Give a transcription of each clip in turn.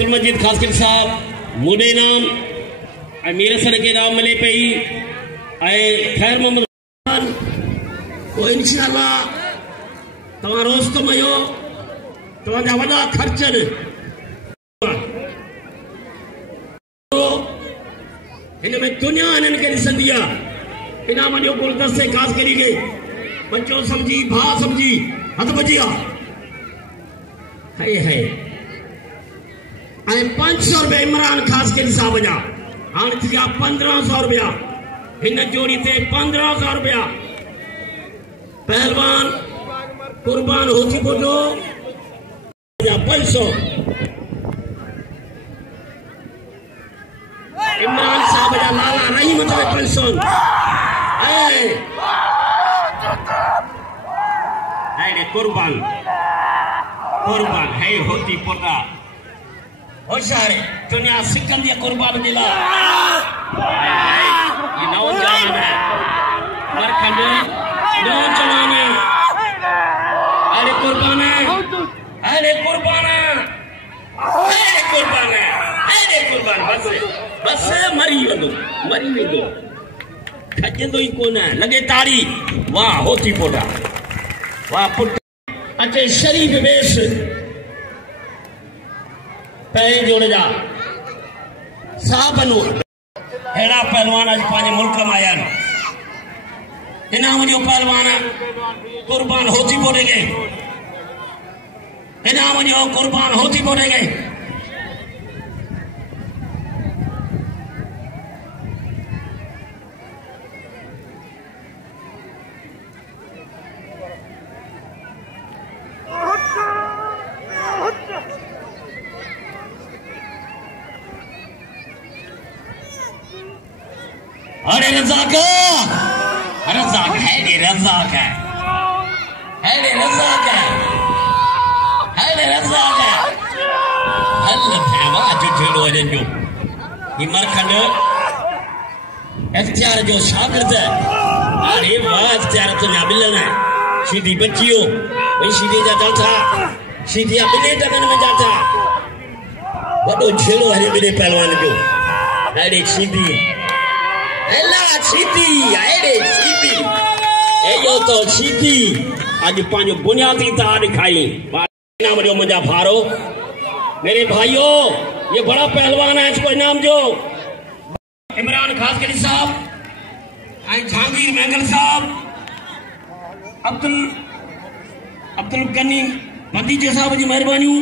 अब्दुल मजीद खासकिन साहब मुडे नाम मीर सन के नाम मिले पई खैर मोहम्मद को इंशाअल्लाह तवा रोस्तम यो तवा जा वडा खर्चन इनमें दुनिया इन्हनि खे ॾिसंदी आहे इनाम जो गुलदस्ते ख़ासि करी ॾे बच्चो समझी भा समझी हथ बजी आहे है 500 रुपया इमरान ख़ासि करी साहब जा हाँ थी 1500 रुपया इन जोड़ी ते 1500 रुपया पहलवान कुर्बान होती बोलो 500 इमरान साहब जा लाला रही मतलब 500 है कुर्बान कुर्बान है होती पोटा होशियार दुनिया सिकंदी कुर्बान दिला ये नौजवान है मरखंड नौजवान है अरे कुर्बान है अरे कुर्बान है अरे कुर्बान है अरे कुर्बान बस मरी वेंदो खजंदो ही कोन लगे ताड़ी वाह होती पोटा वाह पुट अचे शरीफ वेश पैर जोड़ जा साहबनु हेड़ा पहलवान आज पांच मुल्क में आया इनाम जो पहलवान कुर्बान होती पड़ेंगे इनाम जो कुर्बान होती पड़ेंगे अरे रज़ाक है रे रज़ाक है रे रज़ाक है रे रज़ाक है हल भावा जो झेलो है जो ये मरखंड इख्तियार जो शागिर्द है अरे वाह इख्तियार तो ना मिलना है सीधी बच्चियों वही सीधी जाता था सीधी अपने जगन में जाता वो झेलो है मेरे पहलवान जो अरे सीधी एला सीधी अरे सीधी एयो तो सीधी आज पांच बुनियादी तार दिखाई नाम जो मुझा भारो मेरे भाइयों ये बड़ा पहलवान है इसको इनाम जो इमरान खासकरी साहब जहांगीर महंगल साहब अब्दुल गनी भतीजे साहब जी मेहरबानी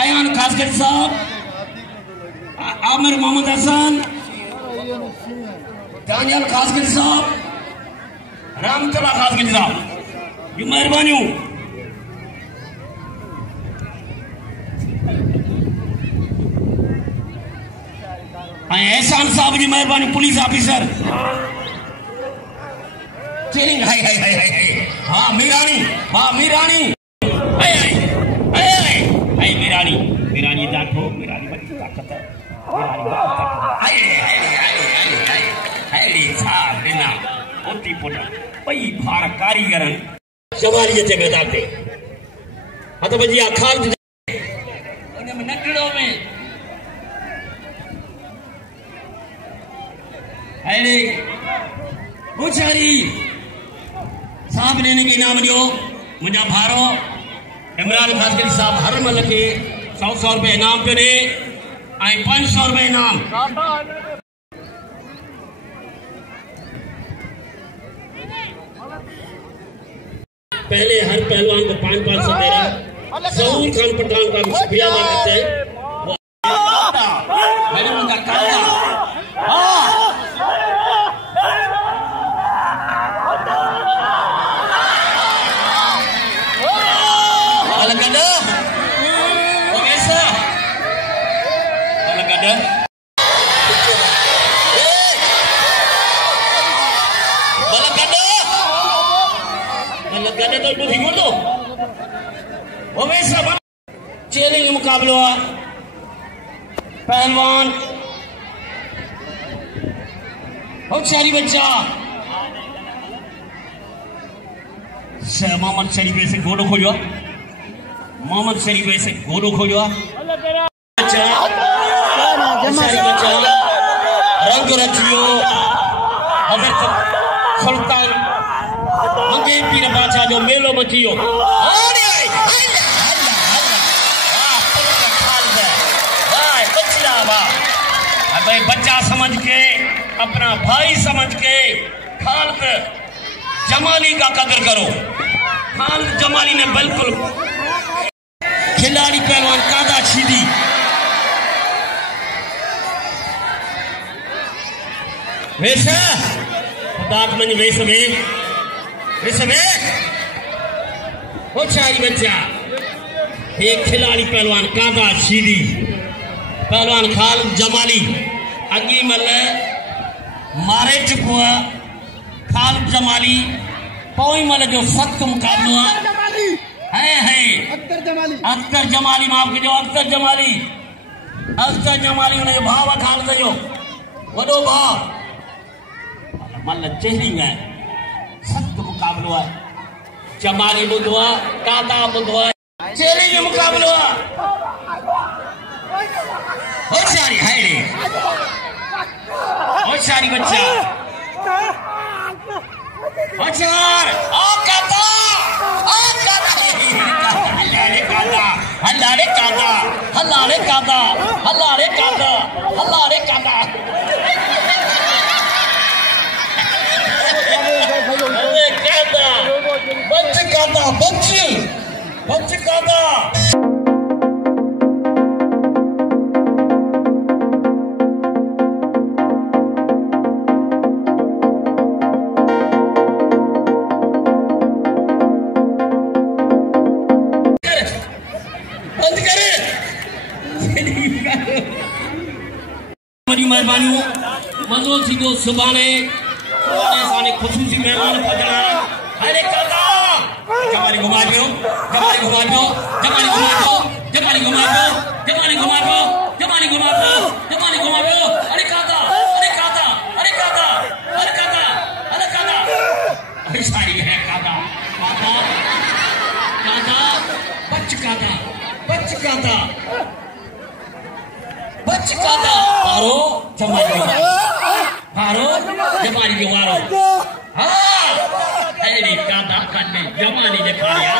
आयान खासकरी साहब आमिर मोहम्मद हसन दानियल खासकरी साहब रामतला खासकरी साहब जी मेहरबानी एहसान साहब जी मेहरबानी पुलिस ऑफिसर चेरिंग हाय हाय हाय हाय हाँ मीरानी वाह मीरानी हाय हाय हाय हाय मीरानी मीरानी देखो मीरानी बड़ी ताकत है मीरानी हाय हाय हाय हाय हाय छा बिना ओती पोटा पई भार कारीगर सवारी जे मैदान ते हत बजी खाल उन में नकड़ो में अरे गुजारी साहब ने के इनाम दियो मुझा भारो इमरान खासकरी साहब हर मल के 100 रुपए इनाम पे दे 500 रुपए इनाम पहले हर पहलवान को 500 दे रहा जहूर खान पठान का शुक्रिया अदा करते हैं चैलेंज मुकाबला पहलवान होशियारी बच्चा मोहम्मद शरीफ से घोड़ो खोलियो मोहम्मद शरीफ से घोड़ो खोलियो बच्चा होशियारी बच्चा रंग रचियो अगर सुल्तान मंगे पीर बादशाह जो मेलो मचियो बच्चा समझ के अपना भाई समझ के खालिद जमाली का कदर करो। खालिद जमाली ने बिल्कुल खिलाड़ी पहलवान कादा शीदी वैसा बात में होशियारी बच्चा एक खिलाड़ी पहलवान कादा शीदी पहलवान खालिद जमाली अगी मल मारे चुको खालिद जमाली पोई मल जो सख्त मुकाबलो है अख्तर जमाली माफ कजो अख्तर जमाली उन भाव खालिद जो वडो भाव मल चेहरी में सख्त मुकाबलो है जमाली बुधो कादा बुधो चेहरी जो मुकाबलो होशियारी है रे होशियारी बच्चा होशियार ओ कादा हल्ला रे कादा बच कादा मेहरबानी मज़ो थींदो सुभाणे असांजे ख़ुशूसी महिमान पधरा अरे काका जमाली घुमा पियो अरे सारी है काका बच कादा पारो जमाली के वारो हाँ अरे कादा कन्ने जमाली के पारिया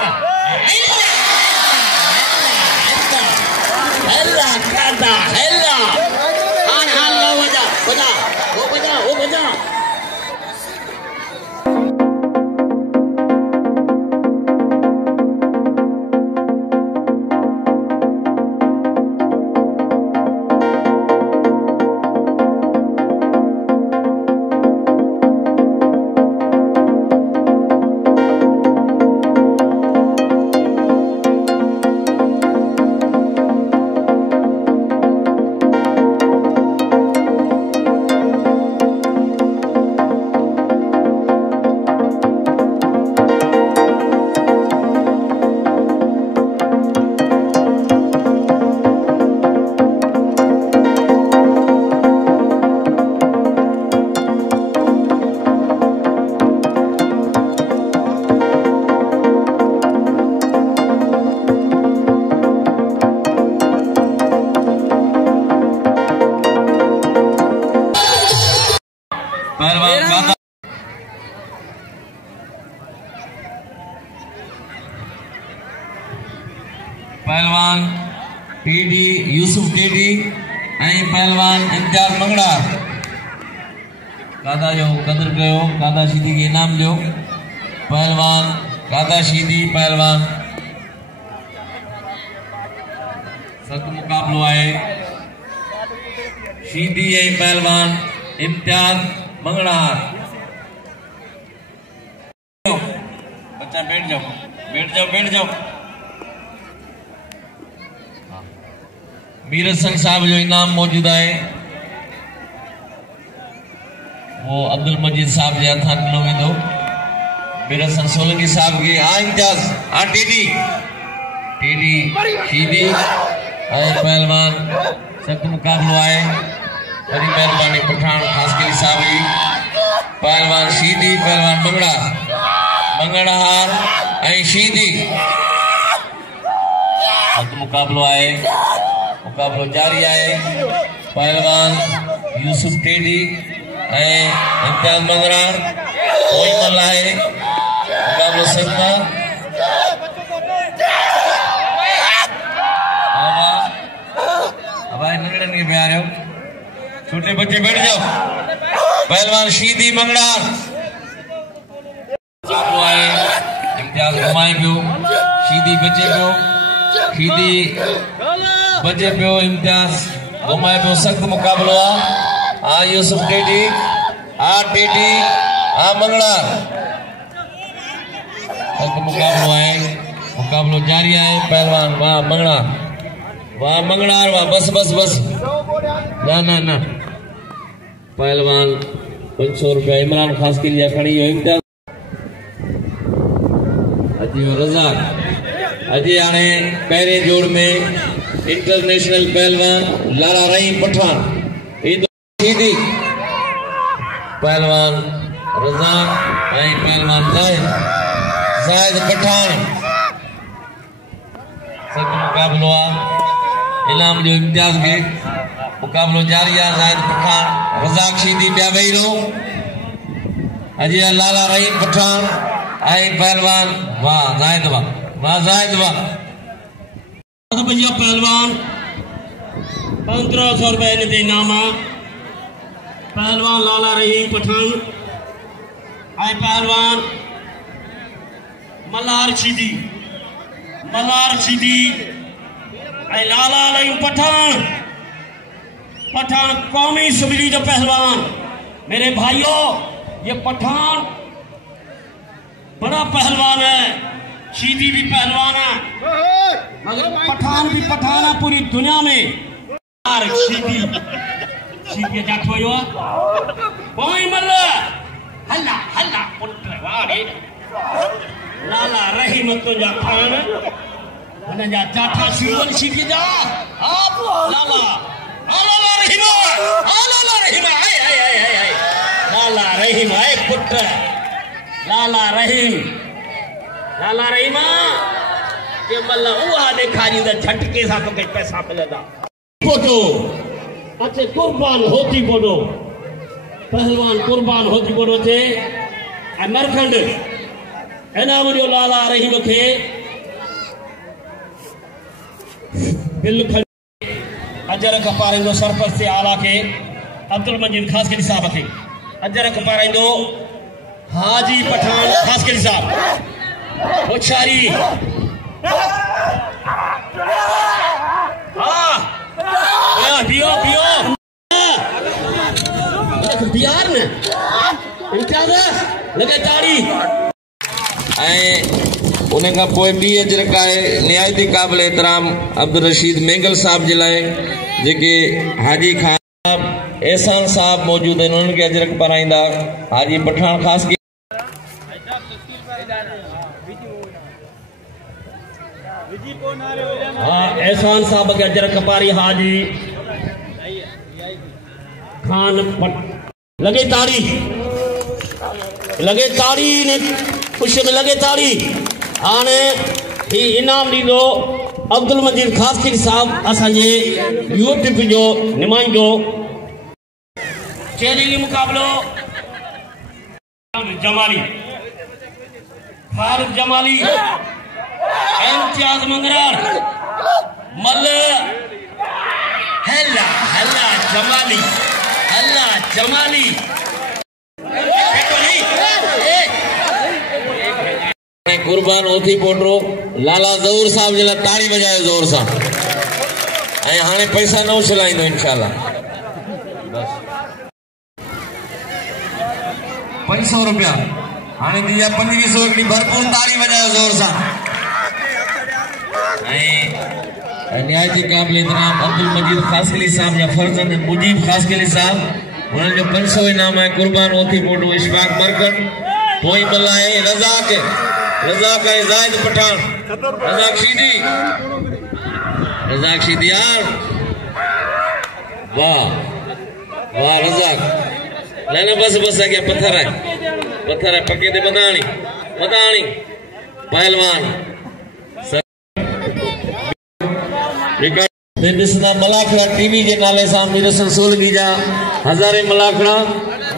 हेला कादा हेला आन वो बजा पहलवान टीडी यूसुफ टीडी पहलवान इम्तियाज मंगड़ा कादा जो कदर कयो कादा शीदी के इनाम दियो पहलवान कादा शीदी पहलवान सख्त मुकाबलो है शीदी पहलवान इम्तियाज मंगड़ा बच्चा बैठ जाओ मीरत संग साहब जो इनाम मौजूद है वो अब्दुल मजीद साहब के हथा दिनो वेंदो। मीरत संग सोलंकी साहब के इम्तियाज टीडी शीदी पहलवान सख्त मुकाबलो है वरी मेहरबानी पठान खासकरी साहब जी पहलवान शीदी पहलवान मंगड़हार शीदी सख्त मुकाबलो है मुकाबलो जारी है। पहलवान यूसुफ टेडी इम्तियाज मंगरार कोई मल्ला है। मुकाबलो सकता नंगड़न के प्यारे हो, छोटे बच्चे बैठ जाओ। पहलवान शीदी मंगरार इम्तियाज घुमाए पियो, शीदी बचे पियो, शीदी बचे पियो, इम्तियाज घुमाए पियो। सख्त मुकाबलो आ यूसुफ टेडी टेडी मंगरार सख्त मुकाबलो है। मुकाबलो जारी है। पहलवान वाह मंगरार वाह मंगरार वाह बस बस बस ना ना ना। पहलवान 500 रुपया इमरान खास के लिए खड़ी हो। इम्तियाज रज़ाक अजय आने पहले जोड़ में इंटरनेशनल पहलवान लाला रहीम पठान शीदी पहलवान रज़ाक पहलवान जायद पठान सख्त मुकाबलो इनाम जो इम्तियाज के मुकाबलो जारी है। जायद पठान रज़ाक शीदी बिया वही रहो। अजय लाला रहीम पठान पहलवान वाह जायद वाह जायद वाह। भैया पहलवान 1500 रुपए ने इनामा। पहलवान लाला रहीम पठान पहलवान मल्हार शीदी लाला रहीम पठान कौमी असम्बली जो पहलवान। मेरे भाइयों ये पठान बड़ा पहलवान है, शीदी भी पहलवान है, मगर पठान भी पठान है पूरी दुनिया में। शीदी जाठो यो कोई मल्ला हल्ला हल्ला पुत्र वारे लाला रहीम तो जाठान मन जा जाठा सुन शीदी जा आप लाला रहीम लाला रहीम है पुत्र लाला रहीम के मल्ला उहा देखारी झटके सां तोखे पैसा मिलंदा। फोटो अच्छे कुर्बान होती फोटो पहलवान कुर्बान होती फोटो थे मरखंड इनाम जो लाला रहीम खे बिल अजर खपारींदो सरपंच से आला के अब्दुल मजीद खास के साहब खे अजर खपारींदो हाजी पठान खास के साहब होशियारी बिहार में लगे ताड़ी उनका पोइ बी अजरक है निहायती काबिल एहतराम अब्दुल रशीद मेंगल साहब जे लाइ जेके हाजी खान साहब एहसान साहब मौजूद हैं उनके अजरक पाराईंदा हाजी पठान खास की एहसान साहब के अजरक पारी हाजी खान लगे ताड़ी ने खुशी में लगे ताड़ी आने ही इनाम दीदो अब्दुल मजीद खासकी साहब असांजे यूट्यूब जो नुमाइंदो चेहरी मुकाबलो फारूक जमाली इम्तियाज मंगरार मल हल्ला हल्ला जमाली कुर्बान होती पोटरो लाला ज़हूर साहब जे ताड़ी बजाए जोर सा हाँ पैसा न उछलाइंदो इंशाल्लाह। 500 रुपया हाँ दिया 2500 हिकिड़ी भरपूर ताड़ी बजायो जोर सा। निहायती काबिल एहतराम अब्दुल मजीद खासकली साहब या फर्जंद मुजीब खासकली साहब उन्हें जो 500 इनाम है कुर्बान होती पोटो इशफाक मरकट पोई मल्ला है रज़ाक है जायद पठान रज़ाक शीदी यार वाह रज़ाक ना बस आ गया पत्थर है पक्के ते मदानी पहलवान फिर ॾिसंदा मलाखड़ा टीवी के नाले सां मीर सोलंकी जा हज़ारे मलाखड़ा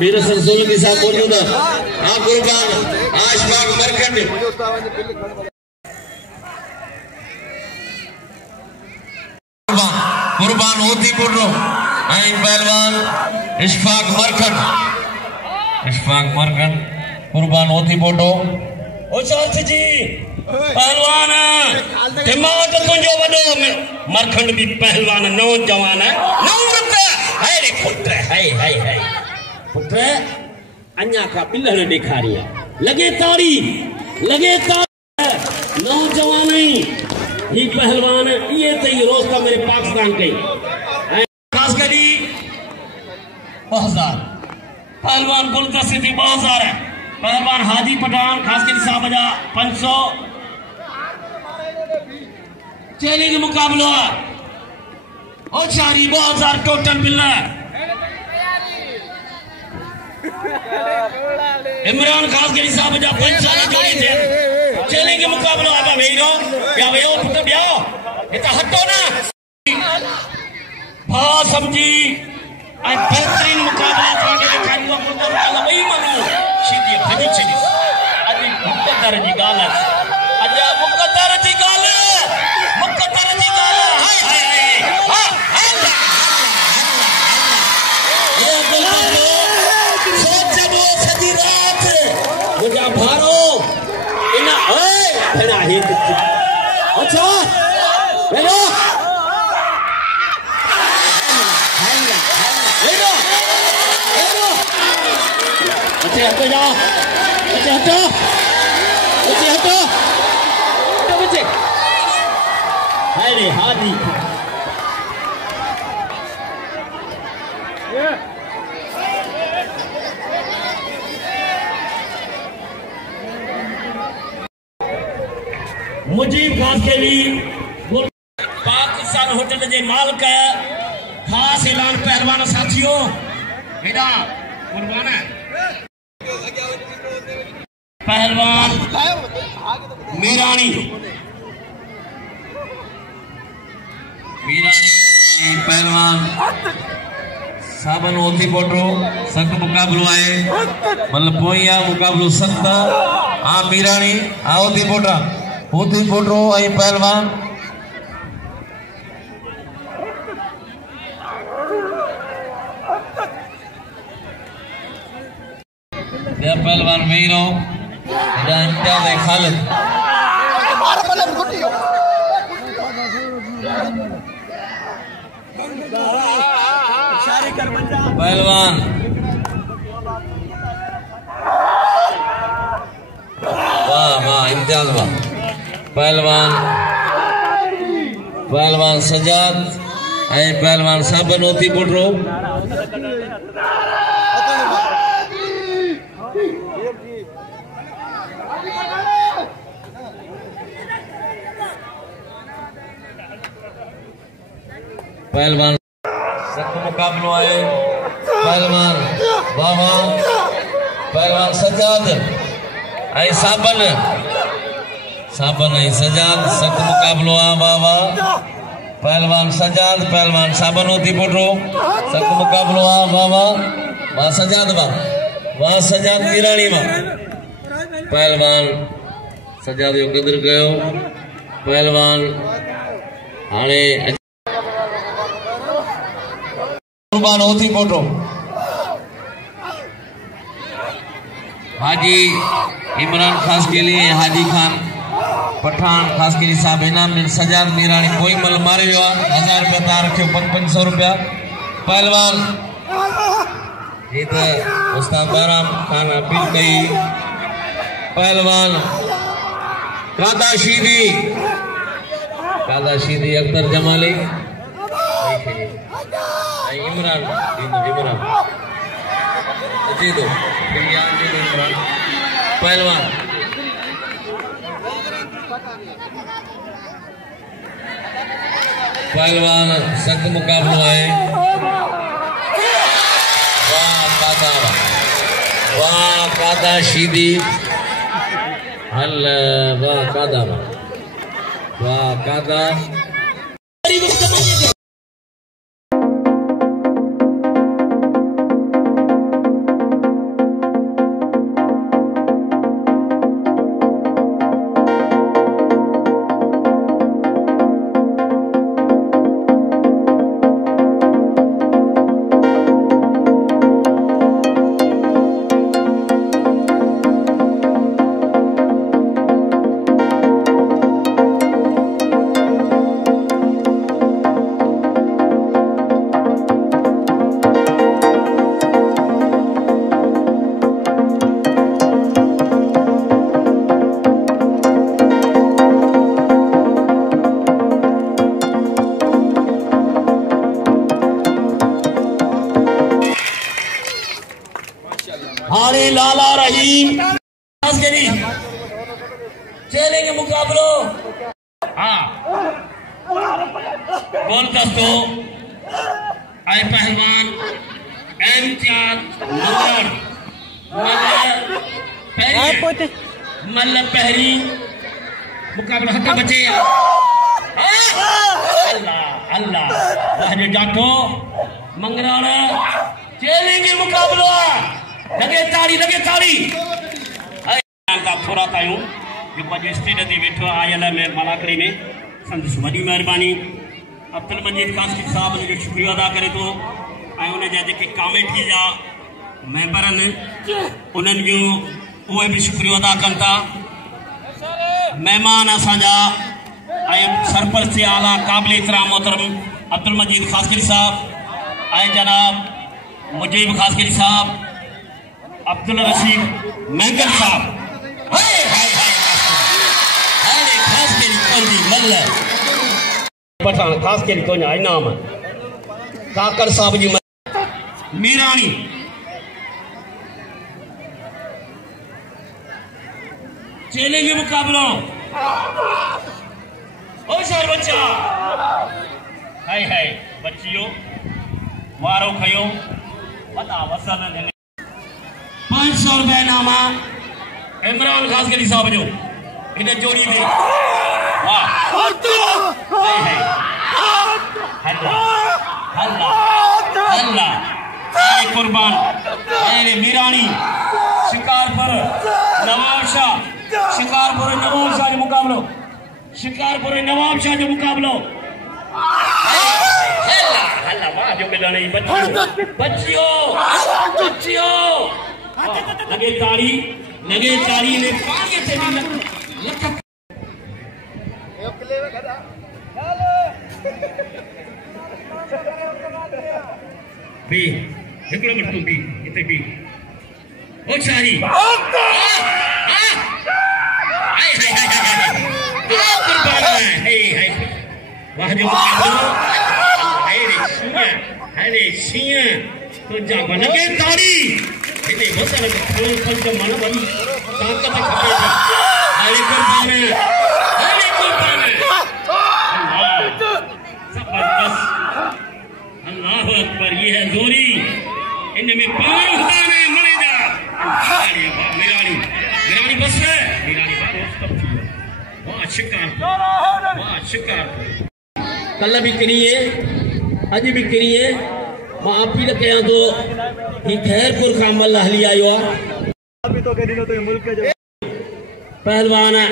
मीर सोलंकी सां मौजूद आ कुर्बान आशफाक मरकंड कुर्बान होती पुटो आई पहलवान इशफाक मरकंड कुर्बान होती पुटो ओ चाच जी पहलवान दिमाग तुंजो वडो मरखंड भी पहलवान नौजवान नौरत है रे पुत्र है पुत्र अन्या का पिल्लन दिखारिया लगे तारी नौजवान ही पहलवान ये तई रोज का मेरे पाकिस्तान के खास करी 2000 पहलवान गुलदा सिटी 2000 है पहलवान हाजी पठान खास करी साहब जा 500 चैलेंज मुकाबला और चारी 2000 टोटल मिलना इमरान खास करी साहब जा 500 जोड़ी थे चैलेंज के मुकाबला आबा वेरो या वेओ पुट ब्याओ इता हटो ना भा समझी आई बेहतरीन मुकाबला थाके दिखाऊंगा पुट वाला वही मानो सीधी भजी चली अजी मुकद्दर जी गाल अजा मुकद्दर जी गाल हाय हाय ये बुलाओ सोच जबो सजी रात मुझा भारो इना खड़ा है अच्छा हेलो अच्छा हटो जाओ अच्छा हटो बच्चे अरे हादी मुजीब खास के लिए पाकिस्तान होटल के मालिक खास ऐलान पहलवान साथियों बेटा कुर्बान है पहलवान मीरानी पहलवान साबन होती पोटो सख्त मुकाबलो आए मतलब पोइया मुकाबलो सख्त आ मीरानी आ होती पोटो आई पहलवान या पहलवान वीरो या इम्तियाज खालिद पहलवान वाह इम्तियाज वाह पहलवान सजाद ऐं पहलवान साबन होती पुटरो पहलवान सख्त मुकाबलो आए पहलवान बाबा पहलवान सजाद ऐं साबन ऐं सजाद सख्त मुकाबलो आ बाबा पहलवान सजाद पहलवान साबन होती पुटरो सख्त मुकाबलो आ बाबा वाह सजाद वाह सजाद मीरानी वाह पहलवान सजाद जो कदर कयो पहलवान हाणे कुर्बान होती पोटो हाजी इमरान खास के लिए हाजी खान पठान खास के लिए साहब इनाम सजाद मीरानी कोई मल मारे 1000 रुपया ता रखियो 500 रुपया पहलवान ये तो उस्ताद बाराम खान अपील कई पहलवान कादा शीदी अख्तर जमाली इमरान इमरान पहलवान सख्त मुकाबला है वाह कादा शीदी हल वाह कादा लाला रहीम चलेंगे मुकाबलो। हाँ बोल दस्तो आए पहलवान इम्तियाज मल्ल पहरी मुकाबला हक बचे। अल्लाह अल्लाह वाह जाठो मंगराण चलेंगे मुकाबलो। लगे ताड़ी थोड़ा तायूं जो स्टेज ते वेठो आयल में मलाकड़ी में संदसि वॾी महिरबानी अब्दुल मजीद कासकी साहब जो शुक्रिया अदा करे तो कमेटी जा मेंबर उन्हनि जो उहे भी शुक्रिया अदा कनि था। मेहमान असांजा सरपरस्ती आला काबिल एहतराम मोहतरम अब्दुल मजीद खासकरी साहब जनाब मुजीब खासकरी साहब अब्दुल रशीद महंगल साहब पठान खास के तो इनाम काकर साहब जी मीरानी चलेंगे मुकाबलो। ओ शहर बच्चा हाय बच्चियों वारो खयो बता वसन 500 रुपए इनामा इमरान खासकरी साहब जो इन जोड़ी में वाह अल्लाह कुर्बान मीरानी शिकारपुर नवाब शाह जो मुकाबलो बच्चियों लगे ताड़ी ने पानी से भी भी हिकड़ो मिनट तू भी इते भी ओ चारी वाह जो अरे सिंह तो जा लगे ताड़ी इते वसन खोल के मन बन ताकत खपे अरे कुर्बान जबरदस्त अल्लाह अकबर ये है जोरी इनमें पावर होता है मरे जा मीरानी बस है मीरानी वाह शिकार कल भी करिए अज भी करिए मां अपील कया तो ही खैरपुर का मल हली आयो अभी तो के दिनो तो मुल्क जो पहलवान है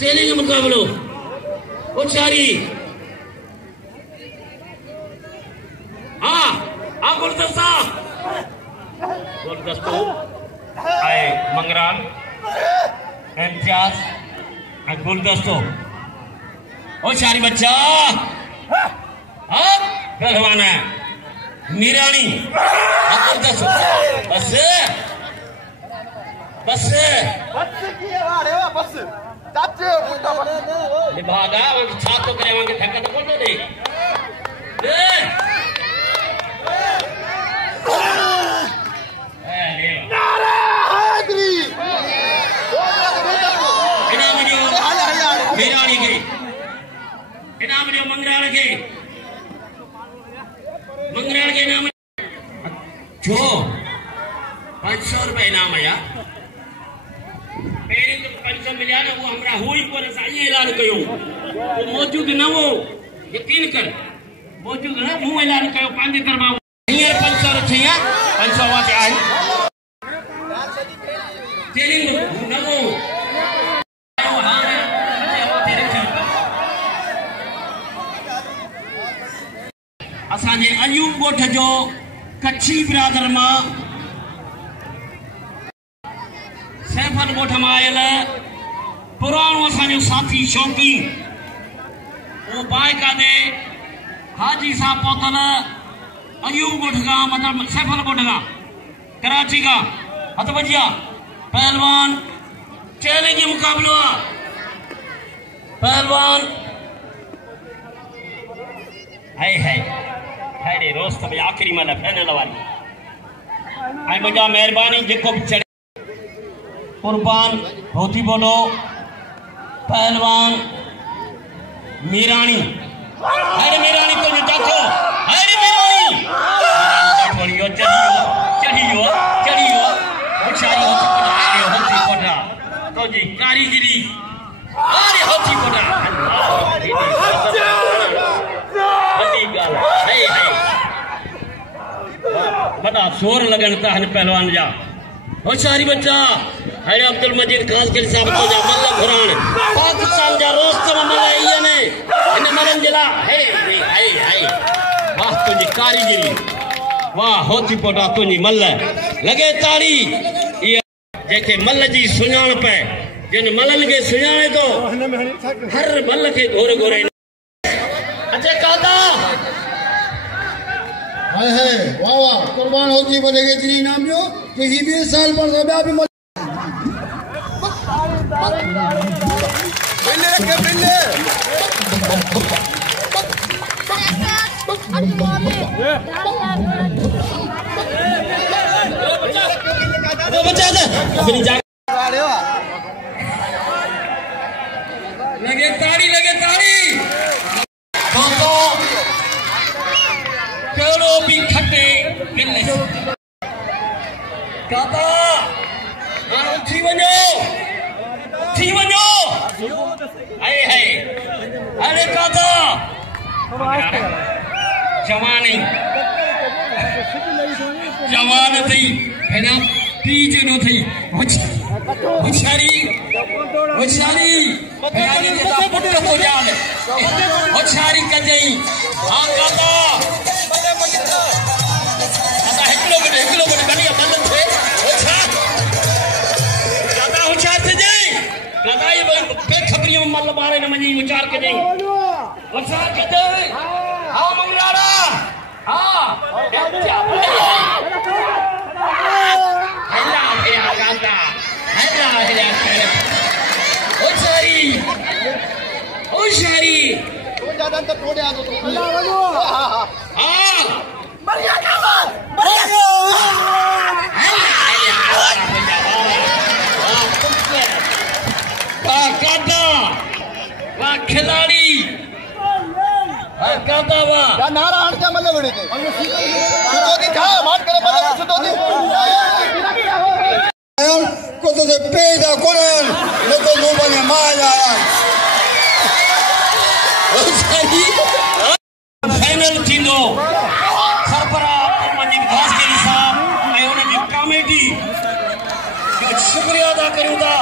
चलेंगे मुकाबलो। ओ चारी गुलदस्तो आए मंगरान इम्तियाज गुलदस्तो ओ चारी बच्चा पहलवान है मीरानी गुलदस्तो बस भागा छात तो करे वहां ठक्का तो बोल दे मीरानी के इनाम दियो मंगराल के इनाम जो 500 रुपए इनाम आया पहले तो 500 मिलिया ना वो हमरा हुई को सही ऐलान कयो वो मौजूद न हो यकीन कर मौजूद न मुंह ऐलान कयो पांजे दरबा हियर 500 रखिया 500 वाते आई तेलिंग न हो असांजे अयूब गोठ जो कच्छी बिरादर मां सैफन गोठ मां आयल पुराणो असांजो साथी शौकी वो बाइका दे हाजी साहब पहुतल अयूब गोठ का मतलब सैफन गोठ का कराची का हथ बजिया पहलवान चैलेंज मुकाबलो पहलवान है रे रोस्त में आखिरी माना फाइनल वाली आई मजा मेहरबानी जेको भी चढ़े कुर्बान होती बोलो पहलवान मीरानी अरे मीरानी तो नहीं जातो अरे मीरानी चढ़ियो होती पड़ा तो जी कारीगरी अरे होती पड़ा बड़ा शोर लगन था पहलवान जा होशियारी बच्चा अरे अब्दुल मजीद खास के साहब को जा मल्ल घुरान पाकिस्तान जा रोस्तम मल्ल ने इन मरन जिला है वाह तुझी कारीगरी वाह होती पोटा तुझी मल्ल लगे ताड़ी ये जेके मल्ल जी सुञाण पे जिन मल्लन के सुञाणे तो हर मल्ल के घोर घोरे अचे कादा है वाह वाह कुर्बान होती बनेगे तेरी नाम जो कि ही 20 साल पर सबा भी बिल्ले बचा दे अपनी जा लगे ताड़ी चलो भी खटे गिल्ले काता थी वञो है अरे काता जवान थी है तीज नो थी होशियारी पुट को जान होशियारी कजई हाँ काता हिकिड़ो मिनट बढ़िया बंद थे काता होशियार थी जाए काता ये बेखबरियों मल बारे न मजी विचार कजई होशियार कजई हाँ मंगलारा हाँ होशियारी खिलाड़ी नारायण क्या मतलब बड़े थे को तो पेदा कोरन लोगों को बने माया फाइनल थींदो सरबरा मजीद खास के साहब ऐं उन जी कमेटी जो शुक्रिया अदा करूं था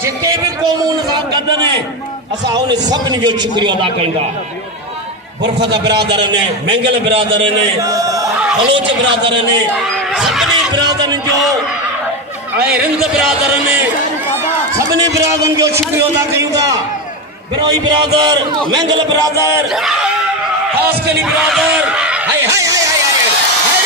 जिते भी क़ौमूं उन सां गॾु आहिनि असां उन सभिनी जो शुक्रिया अदा कयूं था बुरफत बिरादर ने मेंगल बिरादर ने बलोच बिरादर ने सभिनी बिरादरनि जो ऐं रिंद बिरादर ने सभिनी बिरादरनि जो शुक्रिया अदा कयूं था बिरोई बिरादर मेंगल बिरादर खासकली बिरादर हाय हाय हाय हाय हाय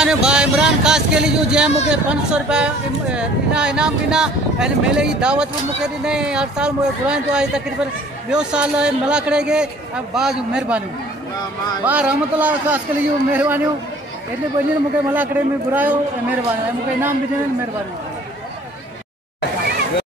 अरे भाई इमरान खास के लिए जो जैम के 500 रुपया इनाम बिना ऐं मेले जी दावत बि मूंखे ॾिनई। हर साल मूंखे घुराईंदो आहे। तक़रीबन ॿियो साल मलाखड़े खे ऐं भाउ जूं महिरबानियूं, भाउ रहमतुल्लाह कासकली जूं महिरबानियूं। इन मूंखे मलाखड़े में घुरायो ऐं महिरबानियूं, ऐं मूंखे इनाम ॾिनई। महिरबानियूं।